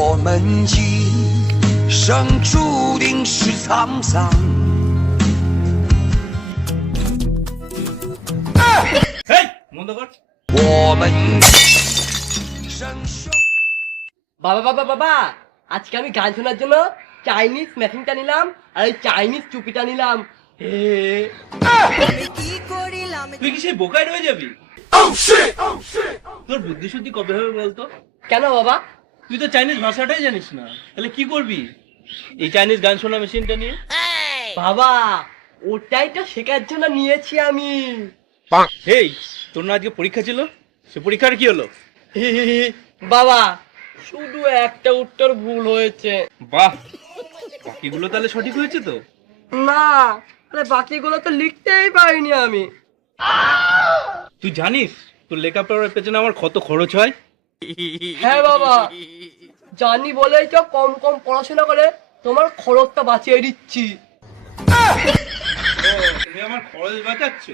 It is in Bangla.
我们今生注定是沧桑。我们生生。বাবা বাবা বাবা, আজকে আমি গান শোনার জন্য চাইনিজ মেশিনটা নিলাম আর এই চাইনিজ টুপিটা নিলাম। তুই কি সেই বোকায় রয়ে যাবি? তোর বুদ্ধি শুদ্ধি কবে হবে বলতো? কেন বাবা? তুই তো চাইনিজ ভাষাটাই জানিস না, তাহলে কি করবি এই চাইনিজ গান শোনা মেশিনটা নিয়ে? বাবা, ওটাই তো শেখার জন্য নিয়েছি আমি। এই, তোর না আজকে পরীক্ষা ছিল, সে পরীক্ষার কি হলো? বাবা, শুধু একটা উত্তর ভুল হয়েছে। বাহ, বাকিগুলো তাহলে সঠিক হয়েছে তো? না, আরে বাকিগুলো তো লিখতেই পারিনি আমি। তুই জানিস তোর লেখাপড়ার পেছনে আমার কত খরচ হয়? হ্যাঁ বাবা, জানি বলেই তো কম কম পড়াশোনা করে তোমার খরচটা বাঁচিয়ে দিচ্ছি। তুমি আমার খরচ বাঁচাচ্ছ?